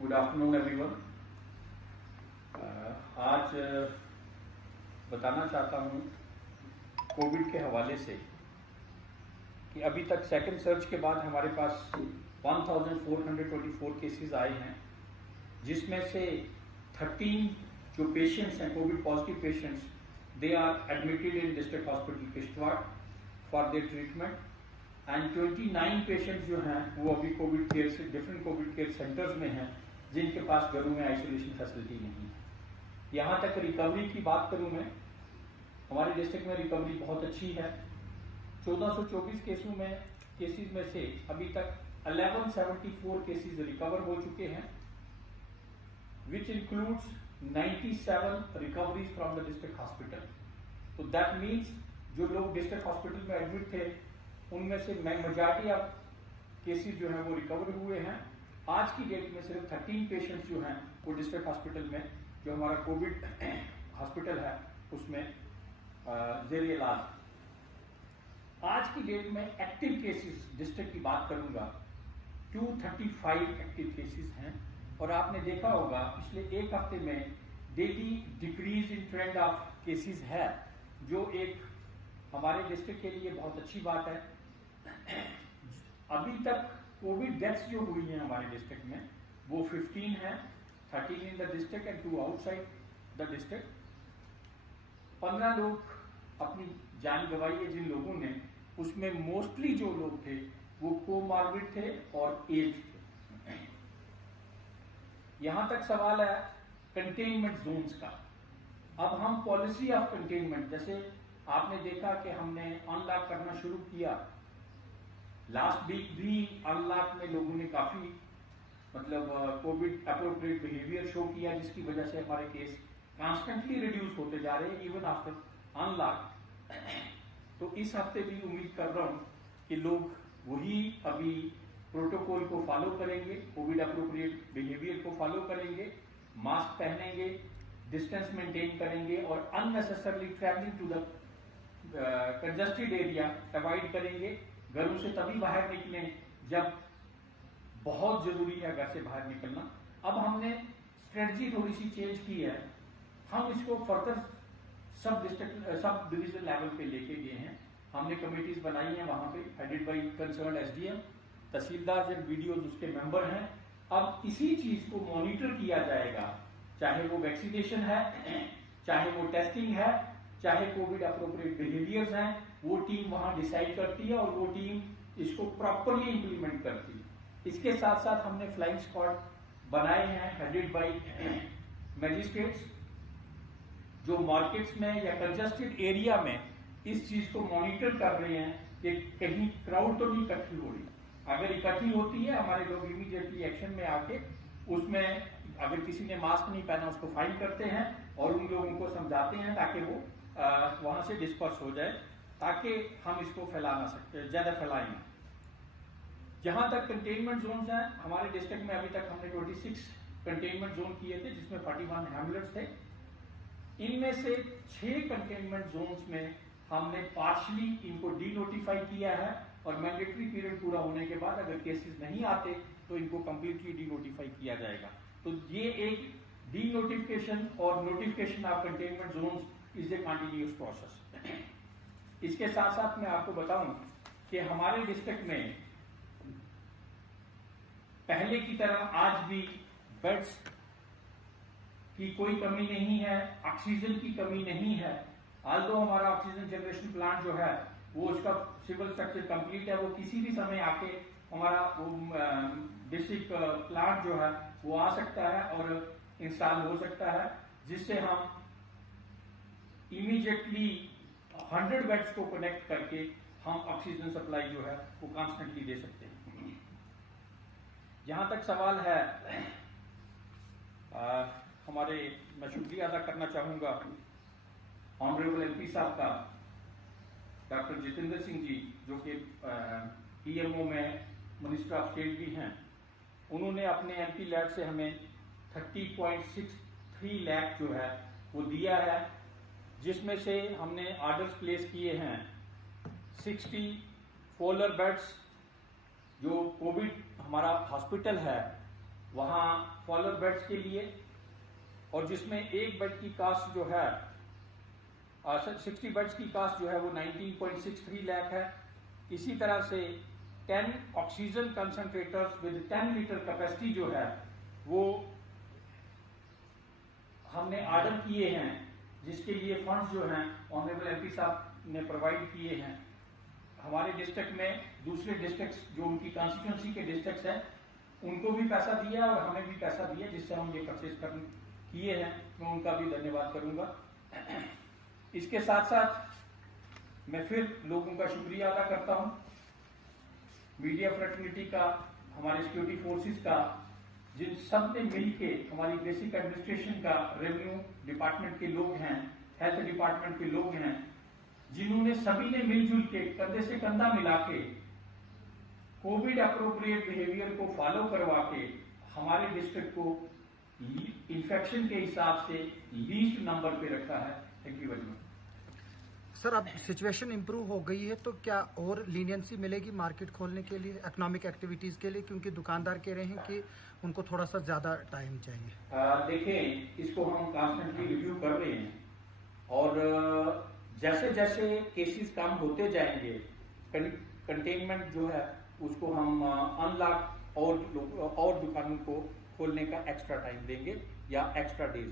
Good afternoon everyone. आज बताना चाहता हूँ कोविड के हवाले से कि अभी तक सेकंड सर्च के बाद हमारे पास 1424 केसेस आए हैं, जिसमें से 13 जो पेशेंट्स हैं COVID positive patients, they are admitted in district hospital Kishtwar for their treatment and 29 patients जो हैं वो अभी कोविड केयर से डिफरेंट कोविड केयर सेंटर्स में हैं, जिनके पास घरों में आइसोलेशन फैसिलिटी नहीं है। यहाँ तक रिकवरी की बात करूँ मैं, हमारे डिस्ट्रिक्ट में रिकवरी बहुत अच्छी है। 1424 केसेस में से अभी तक 1174 केसेस रिकवर हो चुके हैं, which includes 97 recoveries from the district hospital. तो दैट मीन्स जो लोग डिस्ट्रिक्ट हॉस्पिटल में एडमिट थे उनमें से मेजॉरिटी ऑफ केसेस जो है वो रिकवर हुए हैं। आज की डेट में सिर्फ 13 पेशेंट्स जो हैं वो डिस्ट्रिक्ट हॉस्पिटल में, जो हमारा कोविड हॉस्पिटल है उसमें जेर इलाज। आज की डेट में एक्टिव केसेस डिस्ट्रिक्ट की बात करूंगा, 235 एक्टिव केसेस हैं। और आपने देखा होगा पिछले एक हफ्ते में daily decrease in trend of cases है, जो एक हमारे डिस्ट्रिक्ट के लिए बहुत अच्छी बात है। अभी तक कोविड डेथ्स जो हुई हैं हमारे डिस्ट्रिक्ट में वो 15 हैं, 13 in the district and 2 outside the district. 15 लोग अपनी जान गंवाई है जिन लोगों ने, उसमें मोस्टली जो लोग थे वो कोमॉर्बिड थे और एज्ड थे। यहां तक सवाल है कंटेनमेंट जोन्स का। अब हम पॉलिसी ऑफ कंटेनमेंट, जैसे आपने देखा कि हमने अनलॉक करना शुरू किया, लास्ट वीक भी अनलॉक में लोगों ने काफी कोविड अप्रोप्रिएट बिहेवियर शो किया, जिसकी वजह से हमारे केस कॉन्स्टेंटली रिड्यूस होते जा रहे हैं इवन आफ्टर अनलॉक। तो इस हफ्ते भी उम्मीद कर रहा हूं कि लोग वही अभी प्रोटोकॉल को फॉलो करेंगे, कोविड अप्रोप्रिएट बिहेवियर को फॉलो करेंगे, मास्क पहनेंगे, डिस्टेंस मेंटेन करेंगे और unnecessarily travelling to the congested area avoid करेंगे। घरों से तभी बाहर निकलें जब बहुत जरूरी है घर से बाहर निकलना। अब हमने स्ट्रेटजी थोड़ी सी चेंज की है, हम इसको फर्दर सब डिवीजन लेवल पे लेके गए हैं। हमने कमेटीज बनाई हैं वहां पे, headed by concern SDM, tehsildar and BDO उसके मेंबर हैं। अब इसी चीज को मॉनिटर किया जाएगा, चाहे वो वैक्सीनेशन है, चाहे वो टेस्टिंग है, चाहे कोविड अप्रोप्रिएट बिहेवियर्स हैं, वो टीम वहां डिसाइड करती है और वो टीम इसको प्रॉपरली इंप्लीमेंट करती है। इसके साथ साथ हमने फ्लाइंग स्क्वाड बनाए हैं हेडेड बाय मैजिस्ट्रेट्स, जो मार्केट्स में या कंजस्टेड एरिया में इस चीज को मॉनिटर कर रहे हैं कि कहीं क्राउड तो नहीं इकट्ठी हो रही। अगर इकट्ठी होती है, हमारे लोग इमीडिएटली एक्शन में आके उसमें अगर किसी ने मास्क नहीं पहना उसको फाइन करते हैं और उन लोगों को समझाते हैं ताकि वो वहां से डिस्पर्स हो जाए, ताकि हम इसको फैला ना सकते, ज्यादा फैलाएं। जहां तक कंटेनमेंट जोन्स हैं, हमारे डिस्ट्रिक्ट में अभी तक हमने 26 कंटेनमेंट जोन किए थे, जिसमें 41 हैमलेट्स थे। इनमें से 6 कंटेनमेंट जोन्स में हमने पार्शली इनको डी नोटिफाई किया है और मैंडेटरी पीरियड पूरा होने के बाद अगर केसेस नहीं आते तो इनको कंप्लीटली डी नोटिफाई किया जाएगा। तो ये एक डी नोटिफिकेशन और notification of containment zones is a continuous process. इसके साथ साथ मैं आपको बताऊं कि हमारे डिस्ट्रिक्ट में पहले की तरह आज भी बेड्स की कोई कमी नहीं है, ऑक्सीजन की कमी नहीं है। आल्दो हमारा ऑक्सीजन जनरेशन प्लांट जो है वो उसका सिविल स्ट्रक्चर कंप्लीट है, वो किसी भी समय आके हमारा बेसिक प्लांट जो है वो आ सकता है और इंस्टॉल हो सकता है, जिससे हम इमीडिएटली 100 बेड्स को कनेक्ट करके हम ऑक्सीजन सप्लाई जो है वो कॉन्स्टेंटली दे सकते हैं। जहां तक सवाल है मैं शुक्रिया अदा करना चाहूंगा ऑनरेबल एमपी साहब का, डॉक्टर जितेंद्र सिंह जी, जो कि पीएमओ में मिनिस्टर ऑफ स्टेट भी हैं। उन्होंने अपने एमपी लैब से हमें 30.63 लाख जो है वो दिया है, जिसमें से हमने ऑर्डर्स प्लेस किए हैं 60 फोलर बेड्स। जो कोविड हमारा हॉस्पिटल है वहां फॉलोअर बेड्स के लिए, और जिसमें एक बेड की कास्ट जो है 60 बेड्स की कास्ट जो है वो 19.63 लाख है। इसी तरह से 10 oxygen concentrators with 10 litre capacity जो है वो हमने ऑर्डर किए हैं, जिसके लिए फंड्स जो हैं ऑनरेबल एमपी साहब ने प्रोवाइड किए हैं। हमारे डिस्ट्रिक्ट में दूसरे डिस्ट्रिक्ट्स जो उनकी कॉन्स्टिट्यूंसी के डिस्ट्रिक्ट्स हैं उनको भी पैसा दिया और हमें भी पैसा दिया, जिससे हम ये परचेज किए हैं। मैं उनका भी धन्यवाद करूंगा। इसके साथ साथ मैं फिर लोगों का शुक्रिया अदा करता हूं, मीडिया फ्रेटर्निटी का, हमारे सिक्योरिटी फोर्सेस का, जिन सब ने मिलके, हमारी बेसिक एडमिनिस्ट्रेशन का, रेवेन्यू डिपार्टमेंट के लोग हैं, हेल्थ डिपार्टमेंट के लोग हैं, जिन्होंने सभी ने मिलजुल के कंधे से कंधा मिला के कोविड अप्रोप्रिएट बिहेवियर को फॉलो करवा के हमारे डिस्ट्रिक्ट को इन्फेक्शन के हिसाब से लीस्ट नंबर पे रखा है। Thank you very much. Sir, अब सिचुएशन इंप्रूव हो गई है तो क्या और लीनियंसी मिलेगी मार्केट खोलने के लिए, इकोनॉमिक एक्टिविटीज के लिए, क्योंकि दुकानदार कह रहे हैं कि उनको थोड़ा सा ज्यादा टाइम चाहिए? देखें, इसको हम कॉन्स्टेंटली रिव्यू कर रहे हैं और जैसे जैसे केसेस कम होते जाएंगे कंटेनमेंट जो है उसको हम अनलॉक और दुकानों को खोलने का एक्स्ट्रा टाइम देंगे या एक्स्ट्रा डेज।